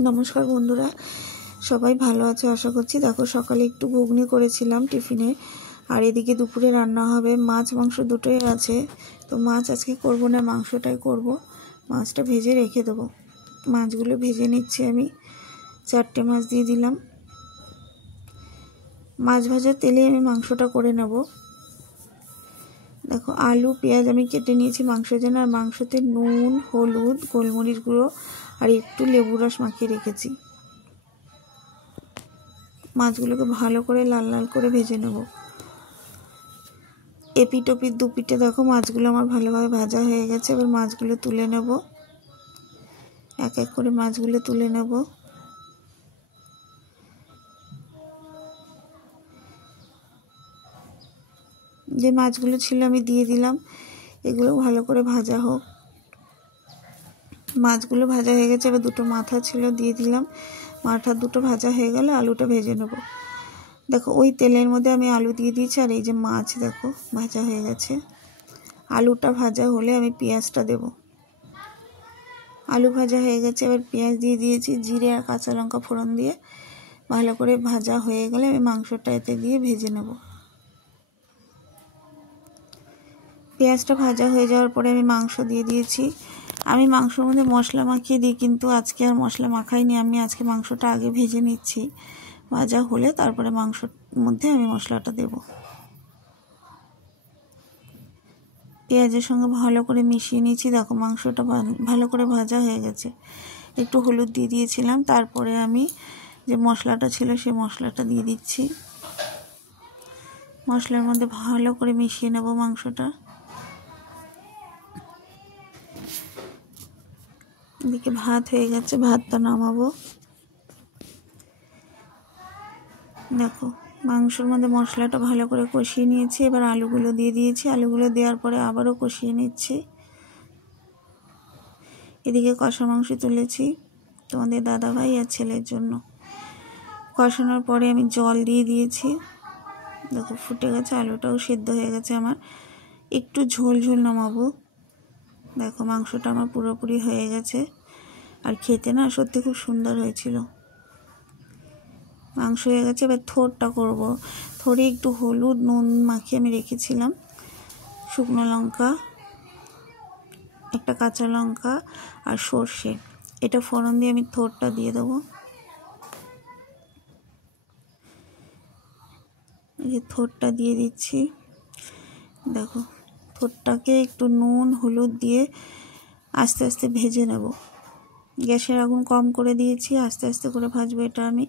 নমস্কার বন্ধুরা, সবাই ভালো আছে আশা করছি। দেখো, সকালে একটু ঘুগনি করেছিলাম টিফিনে, আর এদিকে দুপুরে রান্না হবে। মাছ মাংস দুটোই আছে, তো মাছ আজকে করব না, মাংসটাই করব। মাছটা ভেজে রেখে দেবো। মাছগুলো ভেজে নিচ্ছি আমি। 4টে মাছ দিয়ে দিলাম। মাছ ভাজার তেলে আমি মাংসটা করে নেব। দেখো, আলু পেঁয়াজ আমি কেটে নিয়েছি মাংসের জন্য, আর মাংসতে নুন, হলুদ, গোলমরিচ গুঁড়ো আর একটু লেবু রস মাখিয়ে রেখেছি। মাছগুলোকে ভালো করে লাল লাল করে ভেজে নেব। এপিট ওপিট দুপিটে দেখো মাছগুলো আমার ভালোভাবে ভাজা হয়ে গেছে। এবার মাছগুলো তুলে নেব, এক এক করে মাছগুলো তুলে নেব। যে মাছগুলো ছিল আমি দিয়ে দিলাম, এগুলো ভালো করে ভাজা হোক। মাছগুলো ভাজা হয়ে গেছে। এবার দুটো মাথা ছিল দিয়ে দিলাম। মাথা দুটো ভাজা হয়ে গেলে আলুটা ভেজে নেব। দেখো, ওই তেলের মধ্যে আমি আলু দিয়ে দিয়েছি, আর এই যে মাছ দেখো ভাজা হয়ে গেছে। আলুটা ভাজা হলে আমি পেঁয়াজটা দেব। আলু ভাজা হয়ে গেছে, এবার পেঁয়াজ দিয়ে দিয়েছি। জিরে আর কাঁচা লঙ্কা ফোড়ন দিয়ে ভালো করে ভাজা হয়ে গেলে আমি মাংসটা এতে দিয়ে ভেজে নেব। পেঁয়াজটা ভাজা হয়ে যাওয়ার পরে আমি মাংস দিয়ে দিয়েছি। আমি মাংসের মধ্যে মশলা মাখিয়ে দিই, কিন্তু আজকে আর মশলা মাখাইনি। আমি আজকে মাংসটা আগে ভেজে নিচ্ছি। ভাজা হলে তারপরে মাংসর মধ্যে আমি মশলাটা দেব। পেঁয়াজের সঙ্গে ভালো করে মিশিয়ে নিয়েছি। দেখো, মাংসটা ভালো করে ভাজা হয়ে গেছে। একটু হলুদ দিয়ে দিয়েছিলাম, তারপরে আমি যে মশলাটা ছিল সেই মশলাটা দিয়ে দিচ্ছি। মশলার মধ্যে ভালো করে মিশিয়ে নেব মাংসটা। এদিকে ভাত হয়ে গেছে, ভাতটা নামাবো। দেখো, মাংসের মধ্যে মশলাটা ভালো করে কষিয়ে নিয়েছি। এবার আলুগুলো দিয়ে দিয়েছি। আলুগুলো দেওয়ার পরে আবারও কষিয়ে নিচ্ছি। এদিকে কষা মাংস তুলেছি তোমাদের দাদাভাই আর ছেলের জন্য। কষানোর পরে আমি জল দিয়ে দিয়েছি। দেখো, ফুটে গেছে, আলুটাও সিদ্ধ হয়ে গেছে আমার। একটু ঝোল ঝোল নামাবো। দেখো, মাংসটা আমার পুরোপুরি হয়ে গেছে, আর খেতে না সত্যি খুব সুন্দর হয়েছিল। মাংস হয়ে গেছে। এবার থোড়টা করব। থোড়ে একটু হলুদ নুন মাখিয়ে আমি রেখেছিলাম। শুকনো লঙ্কা, একটা কাঁচা লঙ্কা আর সর্ষে, এটা ফোড়ন দিয়ে আমি থোড়টা দিয়ে দেবো। এই যে থোড়টা দিয়ে দিচ্ছি। দেখো, থোড়টাকে একটু নুন হলুদ দিয়ে আস্তে আস্তে ভেজে নেব। গ্যাসের আগুন কম করে দিয়েছি, আস্তে আস্তে করে ভাজবো। এটা আমি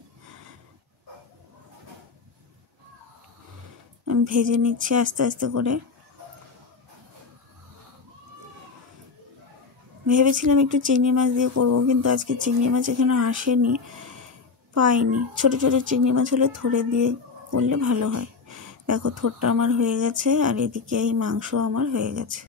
ভেজে নিচ্ছি আস্তে আস্তে করে। ভেবেছিলাম একটু চিংড়ি মাছ দিয়ে করবো, কিন্তু আজকে চিংড়ি মাছ এখানে আসেনি, পাইনি। ছোট ছোট চিংড়ি মাছ হলে থোড়ে দিয়ে করলে ভালো হয়। দেখো, থোড়টা আমার হয়ে গেছে, আর এদিকে এই মাংস আমার হয়ে গেছে।